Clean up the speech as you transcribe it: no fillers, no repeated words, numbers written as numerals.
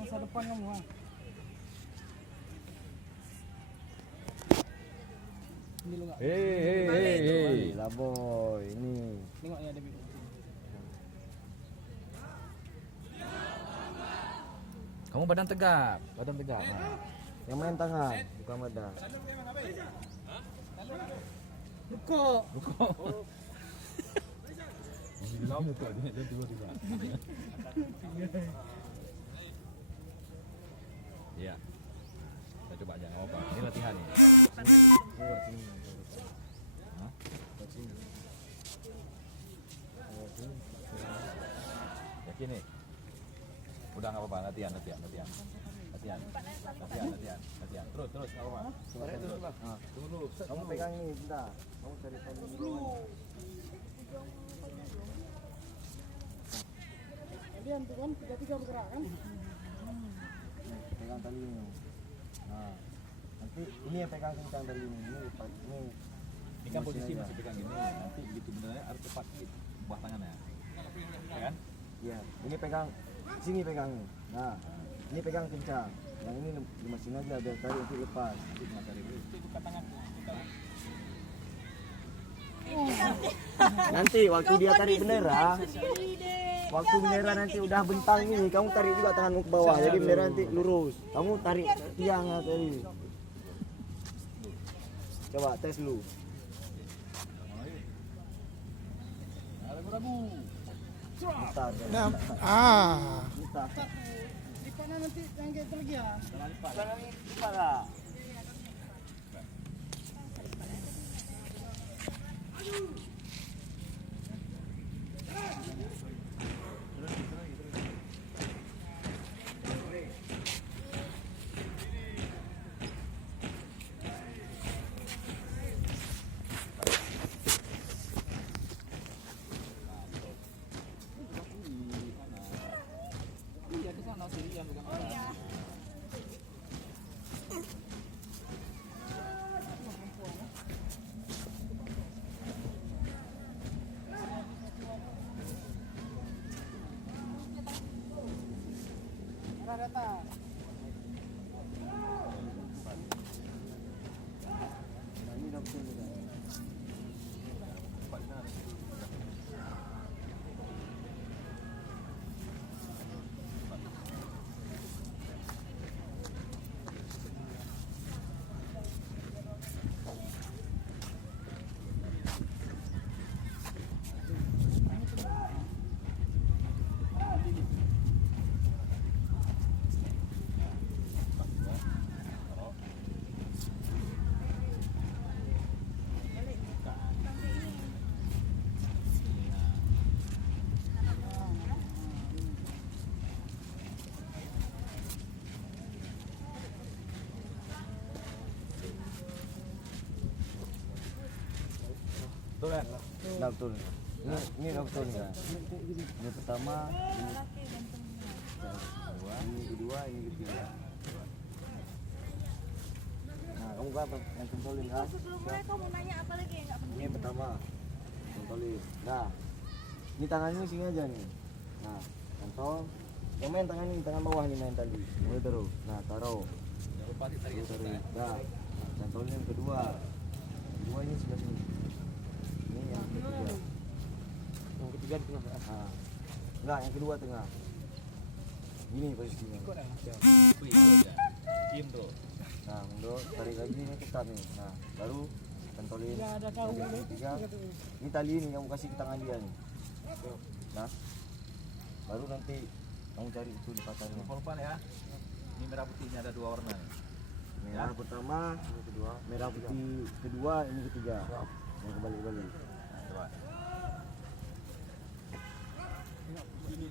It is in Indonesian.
masa depan kamu. Ini lu enggak? Hei, lah boy, ini. Tengok ya Debbie. Kamu badan tegap. Nah. Yang main tangan, bukan badan. Ruko. Iya. Kita coba aja, nggak apa. Ini latihan nih. Hah? Yakin nih? Udah nggak apa-apa, latihan. Terus, nggak apa-apa. Nah, dulu. Kamu pegang ini, bentar. Kamu cari tali dulu. Kalian tuh kan tiga bergerak kan? Pegang tali ini. Nah, nanti ini yang pegang kencang tali ini. Ini kan posisi masih pegang gini. Nanti begitu benernya harus cepat gitu. Buah tangannya. Ya kan? Iya, ini pegang sini pegang. Nah, ini pegang kencang. Yang ini dimasin aja biar tali nanti lepas. Nanti cuma cari dulu. Itu buka tangan. Nanti waktu dia tarik bendera, waktu bendera nanti udah bentang ini, kamu tarik juga tanganmu ke bawah. Jadi bendera nanti lurus. Kamu tarik tiang tadi. Coba tes dulu. Ragu-ragu. Bentar. Bentar. Di mana nanti yang kayak itu lagi ya? Jangan lipat lah. Iya, ke sana sini yang bukan orang. Arah datang. Nah, ini dah betul juga. Betul kan? Nah, betul. Ini dah betul nih kan. Ini pertama, ini kedua, ini ketiga. Nah, kamu kan yang kontrolin kan? Sebelum mereka mau nanya apa lagi yang nggak penting? Ini yang pertama, kontrolin. Nah, ini tangannya sini aja nih. Nah, kontrol. Yang main tangan ini, tangan bawah nih main tadi. Mulai taruh. Nah, taruh. Jangan lupa ditarik Taruh. Nah, kontrolin yang kedua. Kedua ini sebelah sini. Ini yang ketiga. Yang ketiga di tengah. Nah, enggak, yang kedua tengah. Gini posisinya. Diam tuh. Nah, mundur, tarik lagi ini ketat nih. Nah, baru pentolin. Ya ada tahu Yang dulu. ketiga. Ini tali ini kamu kasih ke tangan dia nih. Nah, baru nanti kamu cari itu di patahnya. Lupa ya. Ini merah putihnya ada dua warna nih. Merah pertama, ini kedua. Merah putih kedua, ini ketiga. Yang kebalik-balik. Nah, coba.